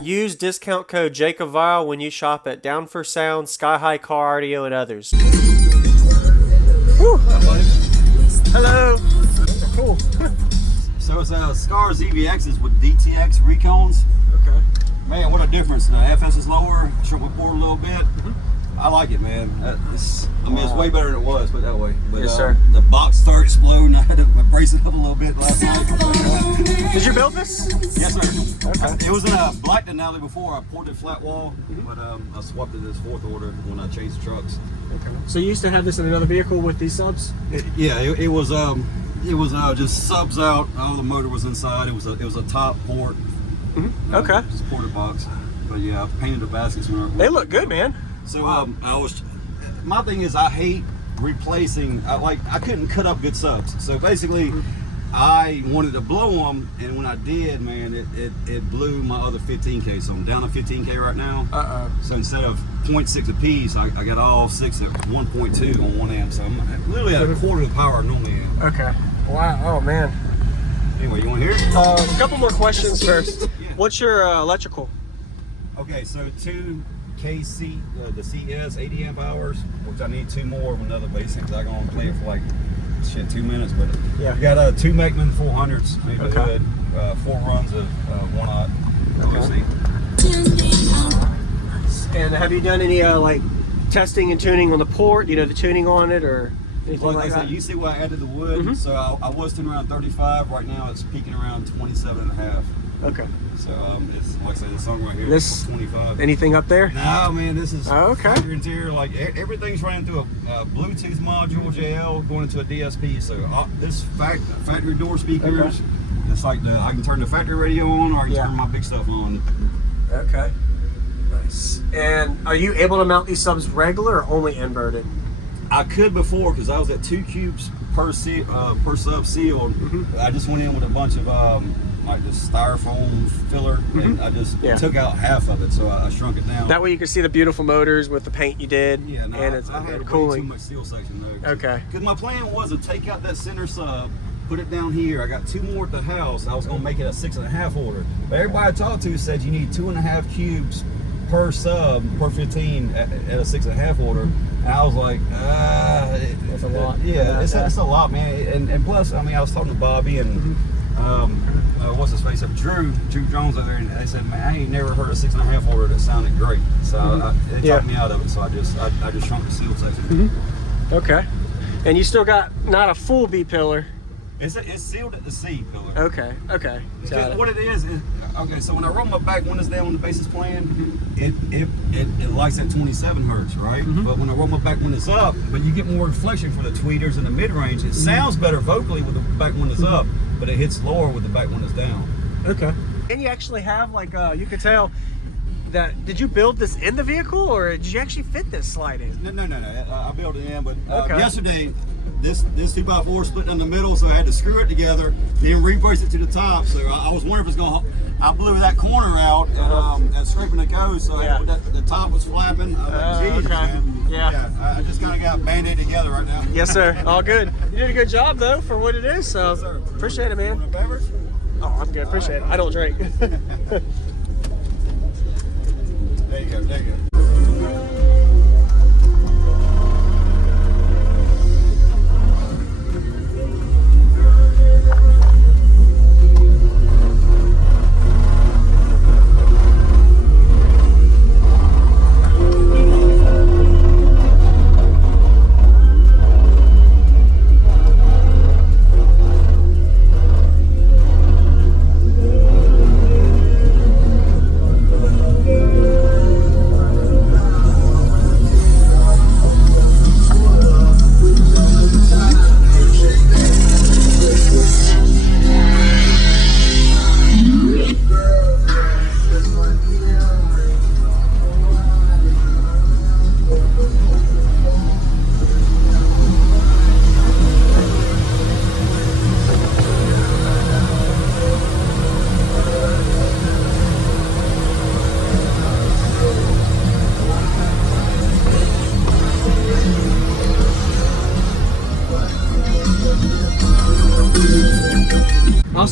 Use discount code JacobViral when you shop at Down for Sound, SkyHigh Car Audio, and others. Whew. Hello. Cool. So it's Scars EVXs with DTX Recons. Okay. Man, what a difference. The FS is lower, triple port a little bit. I like it, man. It's way better than it was, put it that way. But, yes, sir. The box started exploding. I had to brace it up a little bit last night. Did you build this? Yes, sir. Okay. It was in a black Denali before. I ported flat wall, but I swapped it to this fourth order when I changed trucks. Okay. So you used to have this in another vehicle with these subs? It was just subs out. All the motor was inside. It was a top port. Okay. Just ported box. But yeah, I painted the baskets. They look good, man. So my thing is I hate replacing. I couldn't cut up good subs. So basically, I wanted to blow them, and when I did, man, it blew my other 15K. So I'm down to 15K right now. So instead of 0.6 a piece, I got all 6 at 1.2 on one amp. So I'm literally at a quarter of the power I normally am. Okay. Wow. Oh man. Anyway, you want to hear it? A couple more questions first. Yeah. What's your electrical? Okay, so 2 KC, the CS 80 amp hours, which I need 2 more of another basic, because I'm going to play it for like 2 minutes. But yeah, we got 2 Mekman 400s made with okay. hood, 4 runs of 1/0 okay. And have you done any like testing and tuning on the port? You know, the tuning on it or anything like like I that? said, you see where I added the wood. So I was tuning around 35. Right now it's peaking around 27.5. Okay. So it's like I said, this song right here This is 25. Anything up there? No, man, this is okay. Interior. Like everything's running through a Bluetooth module, JL, going into a DSP. So this factory door speakers. Okay. It's like I can turn the factory radio on, or I can turn my big stuff on. Okay. Nice. And are you able to mount these subs regular or only inverted? I could before, because I was at 2 cubes per sub sealed. I just went in with a bunch of like this styrofoam filler, and I just took out half of it, so I shrunk it down. That way you can see the beautiful motors with the paint you did. Yeah, no, and it's I had cooling. way too much seal section though. Okay. Because my plan was to take out that center sub, put it down here. I got 2 more at the house. I was going to make it a 6.5 order. But everybody I talked to said you need 2.5 cubes per sub per 15 at a 6.5 order. And I was like, that's a lot. Yeah, it's a lot, man. And plus, I mean, I was talking to Bobby and what's his face up, Drew Jones over there, and they said, man, I ain't never heard a 6.5 order that sounded great. So it talked me out of it. So I just shrunk the seal section. Okay. And you still got not a full B pillar. It's sealed at the C pillar. Okay. What it is, okay, so when I roll my back windows down on the basis plan, it likes at 27 hertz, right? But when I roll my back windows up, but you get more reflection for the tweeters and the mid-range. It sounds better vocally with the back windows up, but it hits lower with the back windows down. Okay. And you actually have like you could tell that. Did you build this in the vehicle, or did you actually fit this slide in? No. I built it in, but yesterday this 2x4 split down the middle, so I had to screw it together, then rebrace it to the top. So I was wondering if it's gonna. I blew that corner out and scraping the coast, so the top was flapping. Jesus, man. Yeah. I just kind of got band-aid together right now. Yes, sir. All good. You did a good job though for what it is. So appreciate it, man. Want a beverage? Oh, I'm good. Appreciate it. I don't drink. There you go.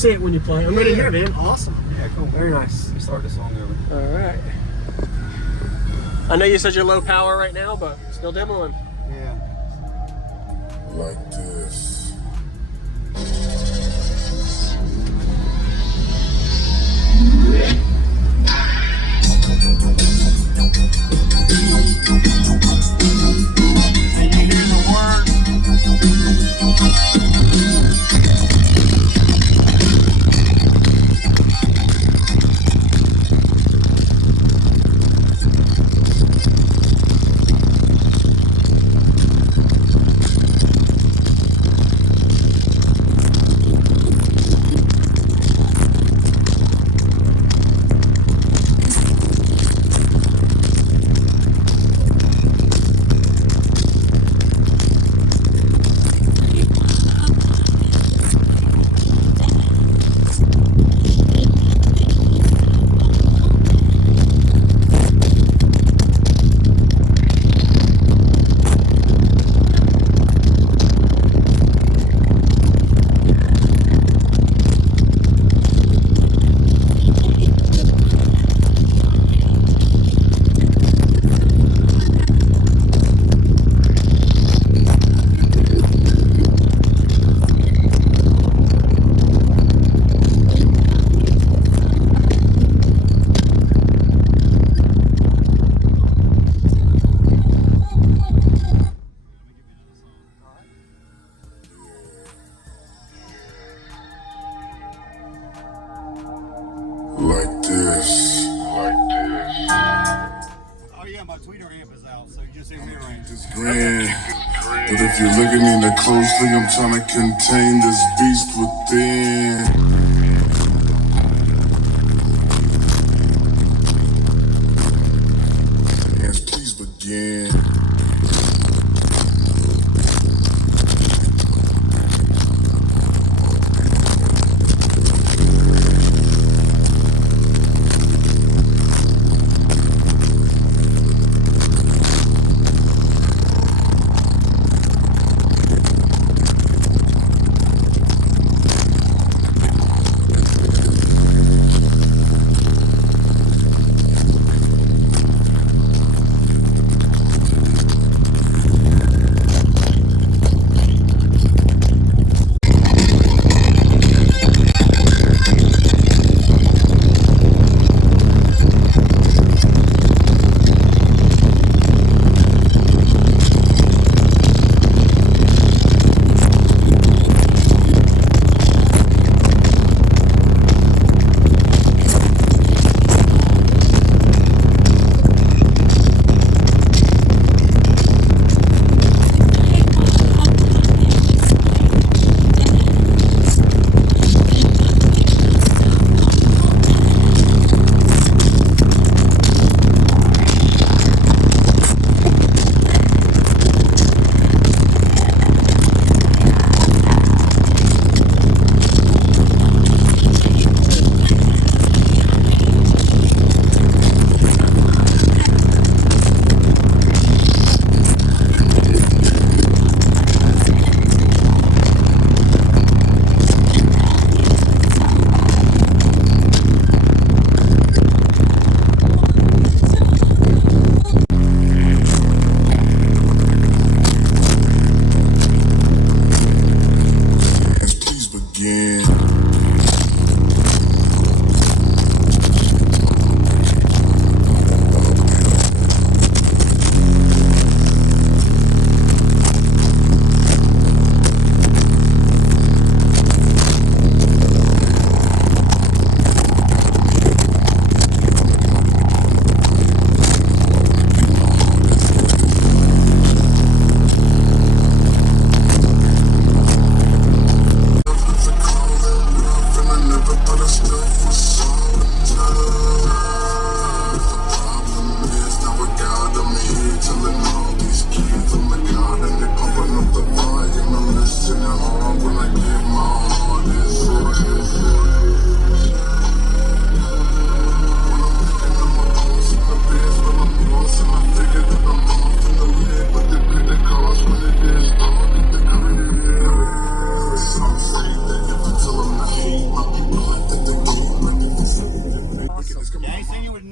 see it when you play. I'm ready to hear it, man. Awesome. Yeah, cool. Very nice. Let me start this song over. All right. I know you said you're low power right now, but still demoing. Yeah. Like this. And you hear the word. Like this. Like this. Oh yeah, my tweeter amp is out, so you just hear me ring. It's grand. But if you're looking in it closely, I'm trying to contain this beast within. Yes, please begin.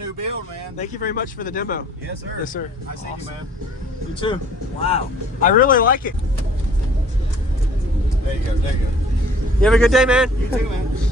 new build, man. Thank you very much for the demo. Yes, sir. Yes, sir. Nice seeing you, man. You too. Wow. I really like it. There you go. There you go. You have a good day, man. You too, man.